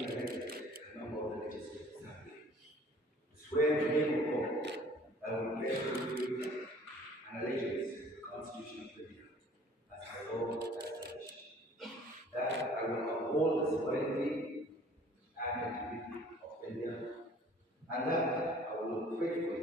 be elected a member of the Legislative Assembly. Swear in the name of God, I will bear faith and allegiance to the Constitution of India as my law established. That I will uphold the sovereignty and integrity of India, and that I will faithfully